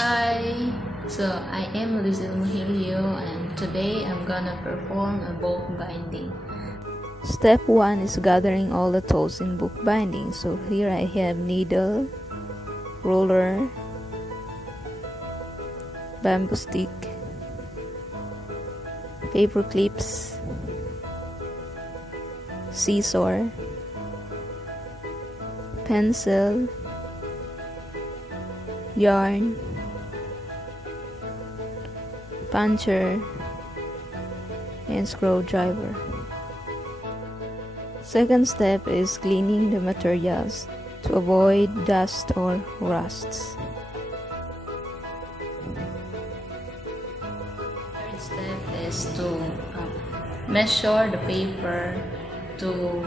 Hi, so I am Liezel Mohillo and today I'm gonna perform a book binding. Step 1 is gathering all the tools in book binding. So here I have needle, ruler, bamboo stick, paper clips, scissor, pencil, yarn, puncher, and screwdriver. Second step is cleaning the materials to avoid dust or rusts. Third step is to measure the paper to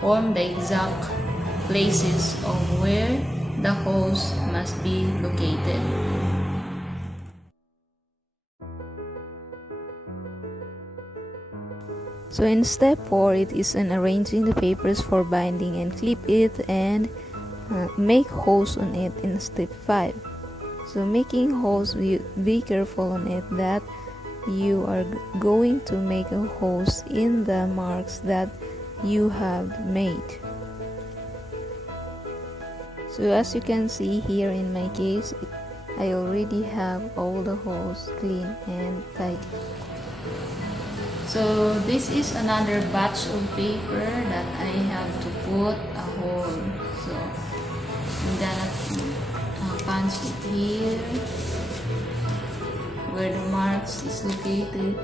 form the exact places of where the holes must be located. So in step 4, it is in arranging the papers for binding and clip it and make holes on it in step 5. So making holes, be careful on it that you are going to make a holes in the marks that you have made. So as you can see here in my case, I already have all the holes clean and tidy. So this is another batch of paper that I have to put a hole. So I'm gonna punch it here where the marks is located.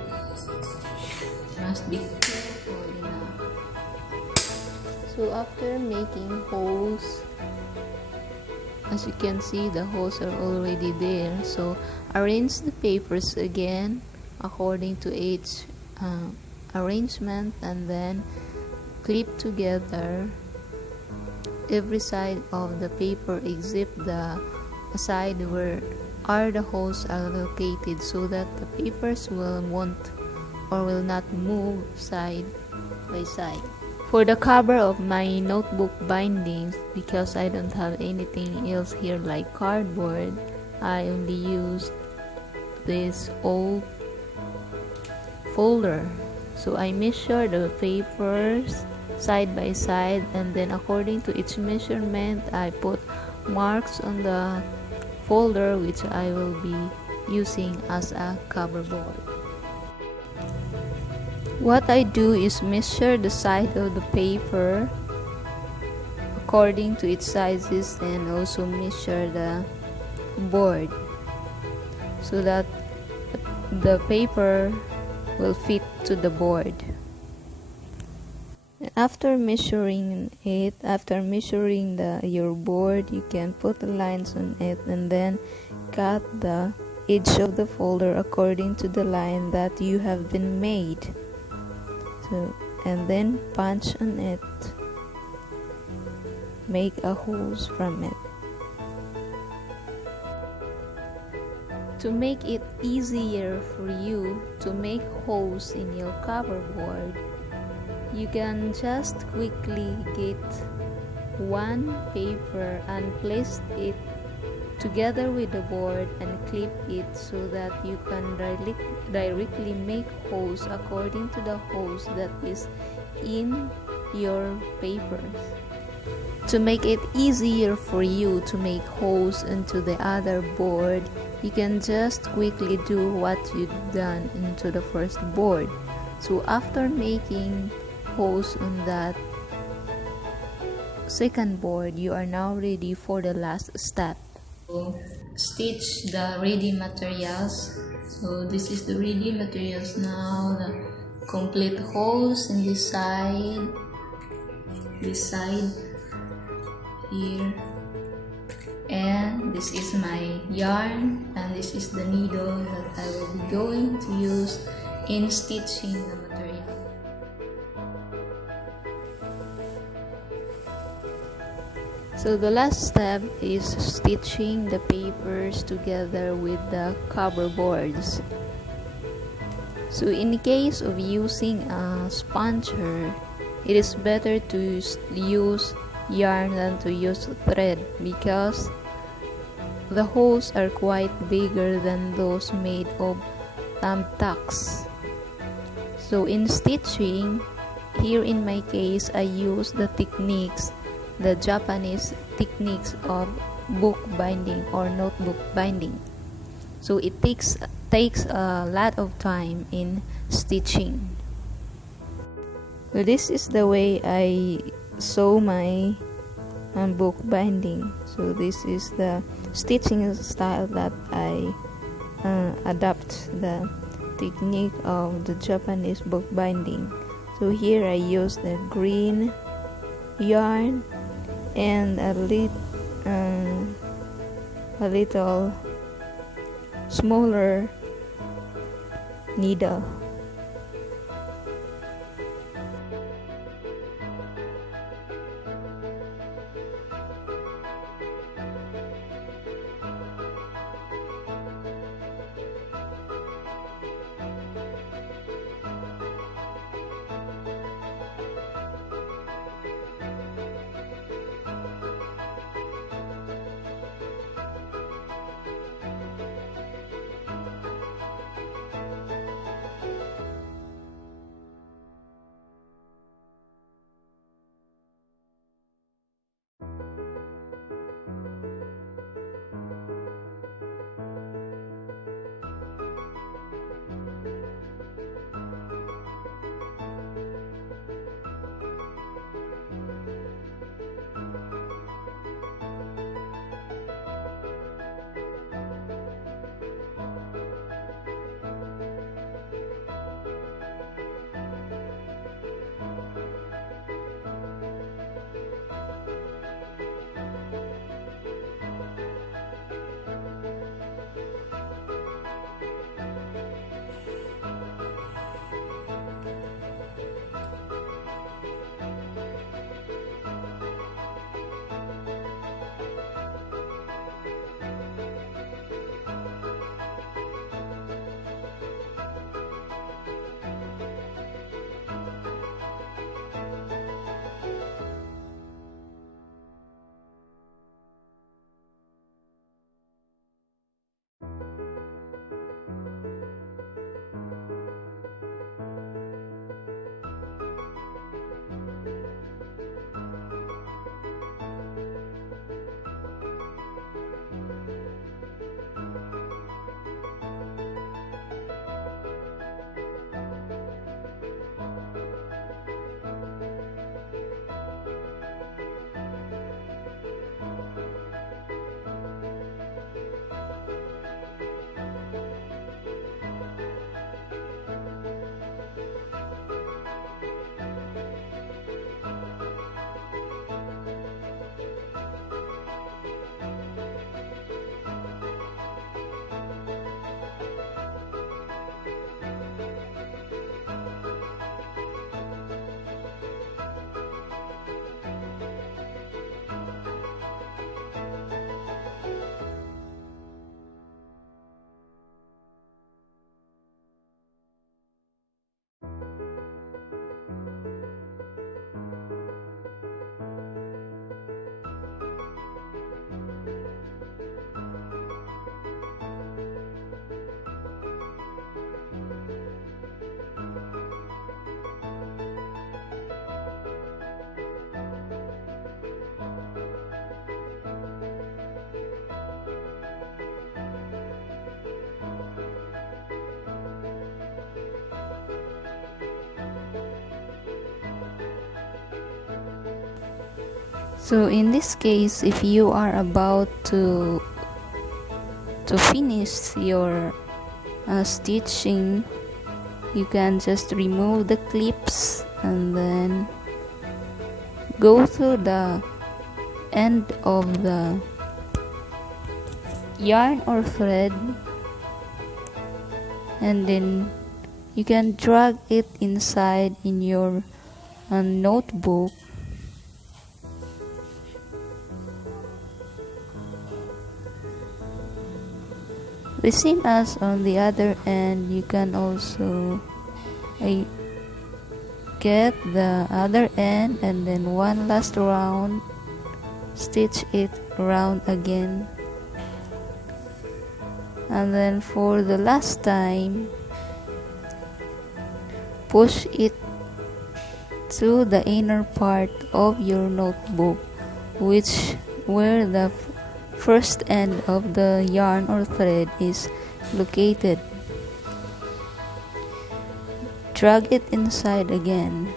Must be careful enough. So after making holes, as you can see, the holes are already there. So arrange the papers again according to each arrangement and then clip together every side of the paper except the side where the holes are located, so that the papers will not move side by side. For the cover of my notebook bindings, because I don't have anything else here like cardboard, I only used this old folder. So I measure the papers side by side, and then according to each measurement I put marks on the folder which I will be using as a cover board. What I do is measure the side of the paper according to its sizes and also measure the board so that the paper will fit to the board. After measuring your board, you can put the lines on it and then cut the edge of the folder according to the line that you have been made. So, and then punch on it, make a holes from it. To make it easier for you to make holes in your cover board, you can just quickly get one paper and place it together with the board and clip it so that you can directly make holes according to the holes that is in your papers. To make it easier for you to make holes into the other board, you can just quickly do what you've done into the first board. So after making holes on that second board, you are now ready for the last step. So stitch the ready materials. So this is the ready materials now. The complete holes in this side here, and this is my yarn, and this is the needle that I will be going to use in stitching the material. So the last step is stitching the papers together with the cover boards. So in case of using a sponger, it is better to use yarn than to use thread, because the holes are quite bigger than those made of thumbtacks. So in stitching, here in my case, I use the Japanese techniques of book binding or notebook binding. So it takes a lot of time in stitching. So this is the way I sew my book binding. So this is the stitching style that I adapt the technique of the Japanese book binding. So here I use the green yarn and a little smaller needle. So in this case, if you are about to finish your stitching, you can just remove the clips and then go to the end of the yarn or thread, and then you can drag it inside in your notebook. The same as on the other end, you can also get the other end and then one last round, stitch it around again And then for the last time, push it to the inner part of your notebook, which where the first end of the yarn or thread is located. Drag it inside again,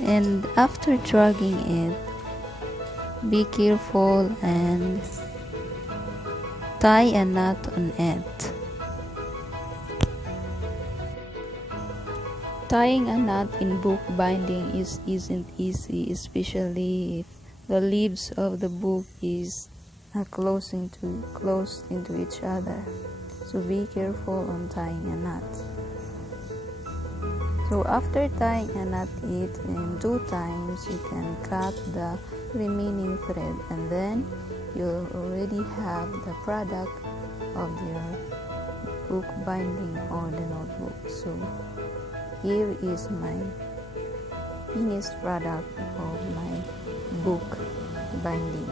and after dragging it, be careful and tie a knot on it. Tying a knot in book binding isn't easy, especially if the leaves of the book is close into each other. So be careful on tying a knot. So after tying a knot it in 2 times, you can cut the remaining thread, and then you'll already have the product of your book binding or the notebook. So here is my finished product of my book binding.